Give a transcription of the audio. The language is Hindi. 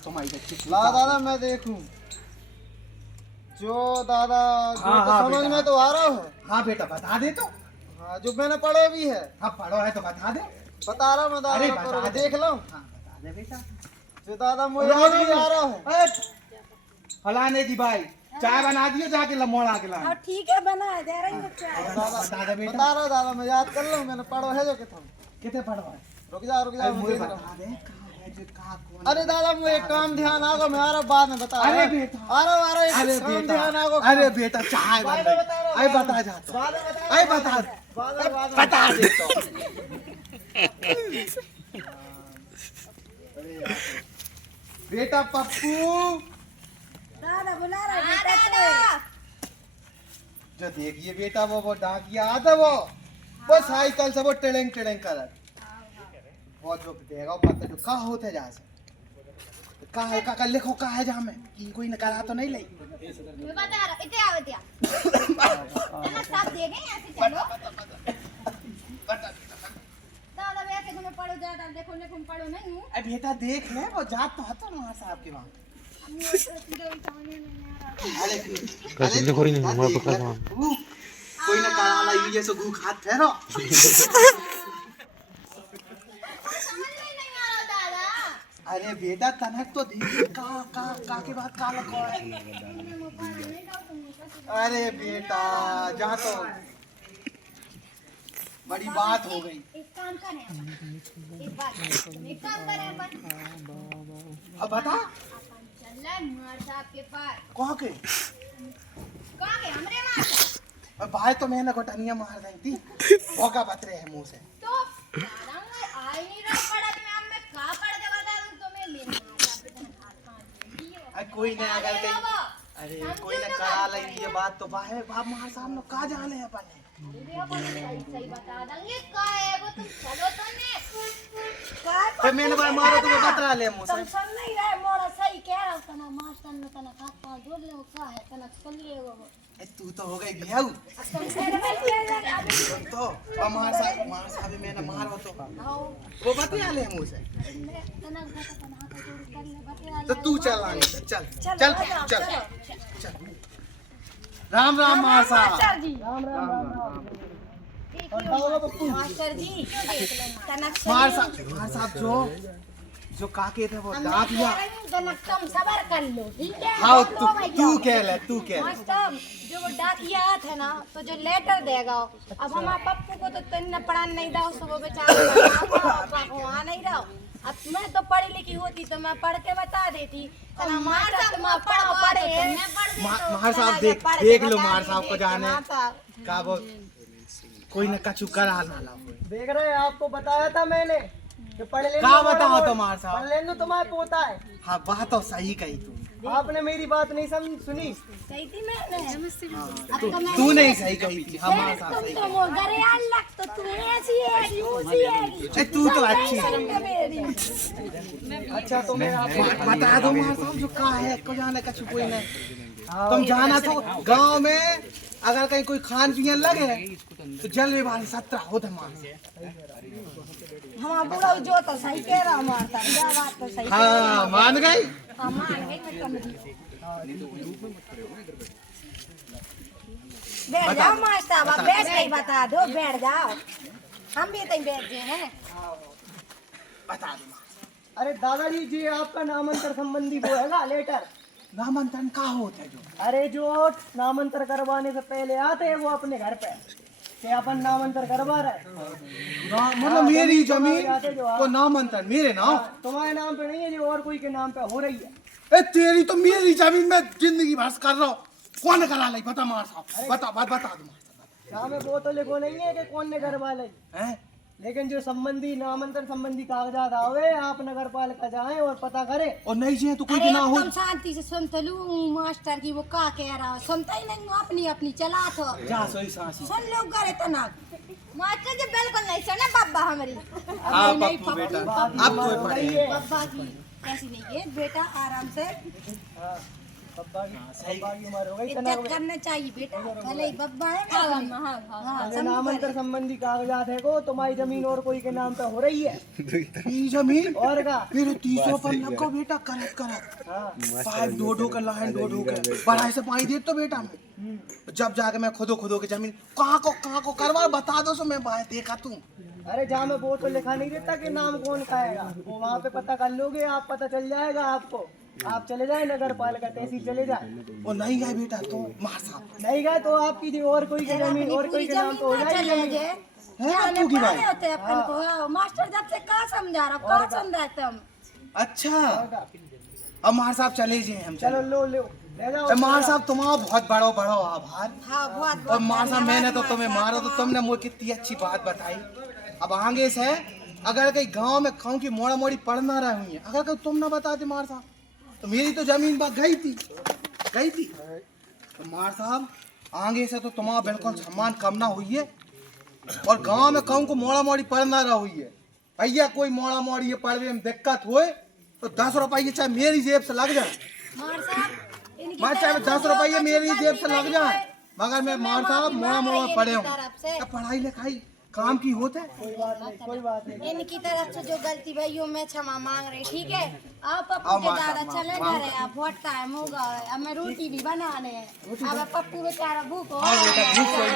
ला दादा मैं देखूं जो दादा जो हाँ, तो हाँ, समझ बेटा। में तो आ रहा है। हाँ बेटा बता दे तो। हाँ जो मैंने पढ़े भी है। हाँ पढ़ो है तो बता दे। बता रहा मैं अरे दादा बता को दे। देख लो हाँ बता दे बेटा। जो दादा मुझे आज भी आ रहा है। अरे, फलाने दी भाई चाय बना दियो जाके लमोड़ा के ला। हाँ ठीक है बना दे रही हूँ चाय। बता दे बेटा। बता रहा दादा मैं याद कर लूं मैंने पढ़ो है जो कि तुम कितने पढ़ो है? रुक जा अरे मैं मुझे देख रहा बता हूं। दे कहाँ है जो कहाँ कौन। अरे दादा मुझे एक काम ध्यान आ गया मैं आ रहा हूं, बाद में बता अरे रहा। बेटा। आ रहा हूं, अरे एक काम बेटा ध्यान आ गया। अरे बेटा चाय बन बाद में बता रहा गई। हूं, अरे बता जा तो। बाद में बता अरे बता दे। बाद में बता दे तो। बेटा पप्पू दादा बुला रहा है बेटा को। जो देखिए बेटा वो डाकिया आता वो साइकिल से वो टेड़ेंग टेड़ेंग कर वो जो देगा वो पता जो कहाँ होते जा से कहाँ है का लिखो कहाँ है जहाँ में कि कोई नकारा तो नहीं लाई मैं बता रहा इतने आवत या ना सब दे गए ऐसे चलो दादा वैसे तुम्हें पढ़ो ज्यादा देखो लेकिन पढ़ो नहीं हूं अरे बेटा देख ले वो जात तो हतो ना साहब के वहाँ Kasih dia korin mau apa kau? कोई नकारा लाई जैसे गु खात ठहरो समझ में नहीं आ रहा दादा अरे बेटा तनक तो देखिए का के बाद का लगा है अरे बेटा जा तो बड़ी बात हो गई एक काम करें अपन एक काम करें अपन अब बता अपन चल रहे मार साहब के पास कहाँ के कहां गए हमरे मार अब भाई तो मैंने घोटनिया मार दी थी भोगा बतरे है मुंह से तो दादा मैं आई नहीं रहा पढ़ा में अब मैं का पढ़ के बता दूं तुम्हें मेरे मार साहब पे तने हाथ काट दिए अरे कोई नहीं अगर कहीं अरे कोई न करा लगी ये बात तो बाहर बाप मार साहब ने कहा जाने अपन अरे अपन सही सही बता देंगे का है वो तुम चलो तो ने फिर मैंने भाई मारो तो वो बतरा ले मुंह तुम से सुन नहीं रहे मोरा सही कह रहा हूँ तना मास्टर ने तना हाथ पांव जोड़ ले का है तना कर लिए वो ए, तू तो हो गई बिहाऊ तुम मेरे में क्या लगा अभी तो अब मार साहब मैंने मारो तो आओ वो बतरा ले मुंह से मैं तना हाथ जोड़ कर ले बता तो तू चल आगे से चल चल चल चल राम राम मार साहब मास्टर जी मास्टर जी देख लो तना मार साहब जो काके थे वो डाक लिया तना तुम सबर कर लो ठीक है हाँ तू कह ले मास्टर जो वो डाकिया था ना तो जो लेटर देगा अब हमारे पप्पू को तो तुमने पढ़ा नहीं था उसको बेचारा वहाँ नहीं रहो अब मैं तो पढ़ी लिखी होती तो मैं पढ़ के बता देती तना मास्टर तुम पढ़ो पढ़े मार साहब देख लो मार साहब को जाने का वो कोई न कछु करा ना ला देख रहे हैं आपको बताया था मैंने कि पढ़ लेना का बताओ तो मार पढ़ साहब लेना तुम्हारा पोता है। हाँ बात तो सही कही तू आपने मेरी बात नहीं सुनी सही थी मैंने तू नहीं सही कही थी हाँ मार साहब तुम सही तो वो घरियाल लग तो तू ऐसी है ऊसी है ए, तू तो अच्छी है अच्छा तो मैं आपको बता दो मार साहब जो का है को जाने कछु कोई नहीं तुम जाना तो गांव में अगर कहीं कोई खान पियन लगे तो जल विभाग 17 हो मार हमारा बुढ़ा जो तो सही कह रहा मारता क्या बात तो सही हाँ मान गई हाँ मान गई मैं समझी बैठ जाओ मास्टर अब बैठ के ही बता दो बैठ जाओ हम भी तहीं बैठ गए हैं बता दो अरे दादाजी जी आपका नामांतर संबंधी वो है लेटर। नामांतरण का होता है जो अरे जो नामांतर करवाने से पहले आते हैं वो अपने घर पे कि अपन नामांतर करवा रहे मतलब मेरी जमीन को नामांतरण मेरे नाम तुम्हारे नाम पे नहीं है जो और कोई के नाम पे हो रही है। ए तेरी तो मेरी जमीन में जिंदगी भर कर रहा हूँ कौन करा लाई बता मार साहब बता दो मार साहब नाम में वो तो लिखो नहीं है कि कौन ने करवा ली, हैं लेकिन जो संबंधी नामांतर संबंधी कागजात आवे आप नगर पालिका जाएं और पता करें। और नहीं जी तो कोई अरे ना हो तुम शांति से सुन तो लूं मास्टर की वो का कह रहा है सुनता ही नहीं अपनी अपनी चला तो जा सोई सांसी सुन लो करे तना मास्टर जी बिल्कुल नहीं सुने बाबा हमारी हाँ पप्पू बेटा अब कोई पढ़े बब्बा की ऐसी नहीं है बेटा आराम से बब्बा की उम्र हो गई, इतना इज्जत करना चाहिए बेटा, भले ही बब्बा है ना। हाँ, ये नामांतर संबंधी कागजात है को तुम्हारी जमीन और कोई के नाम पे हो रही है। ई जमीन और का फिर 300 पर लगो बेटा, करत हाँ पाइप ढो के लाइन ढो के बढ़ाई से पाई दे तो बेटा मैं जब जाके मैं खुदो के जमीन कहाँ को करवा बता दो सो मैं बाहर देखा तू। अरे जहाँ में वो तो लिखा नहीं रहता कि नाम कौन खाएगा, वो वहाँ पे पता कर लोगे आप, पता चल जाएगा आपको। आप चले जाए नगर पालिका तहसील चले जाए, वो नहीं गए बेटा तो मार साहब नहीं गए तो आपकी जो और कोई की जमीन और कोई के नाम पे हो जाएगी। है तू की भाई। होते हैं अपन को। हाँ, मास्टर जब से कहाँ समझा रहा, कहाँ सुन रहे थे हम। अच्छा अब मार साहब चले जाए हम चलो लो ले जाओ। ए, मार साहब तुम्हारा बहुत बड़ो आभार। हाँ बहुत और मार साहब मैंने तो तुम्हें मारा तो तुमने मुझे कितनी अच्छी बात बताई। अब आगे से अगर कहीं गांव में खाऊं की मोड़ा मोड़ी पड़ ना रही हुई है, अगर कहीं तुम ना बताते मार साहब तो मेरी तो जमीन बात गई थी। तो मार साहब आगे से तो तुम्हारा बिल्कुल सम्मान कम ना हुई है, और गांव में कहूँ को मोड़ा मोड़ी पड़ ना रहा हुई है। भैया कोई मोड़ा मोड़ी ये पड़ने में दिक्कत हुए तो 10 रुपये चाहे मेरी जेब से लग जाए, मार साहब इनकी मैं चाहे 10 रुपये मेरी जेब से लग जाए, मगर मैं मार साहब मोड़ा मोड़ा पड़े हूँ। तरफ से पढ़ाई लिखाई काम की होते कोई बात नहीं। इनकी तरफ से जो गलती भाई वो मैं क्षमा मांग रही, ठीक है। आप पप्पू आओ के माता, दादा चले जा रहे हैं, अब बहुत टाइम होगा, अब मैं रोटी भी बनाने हैं। अब पप्पू बेचारा भूख हो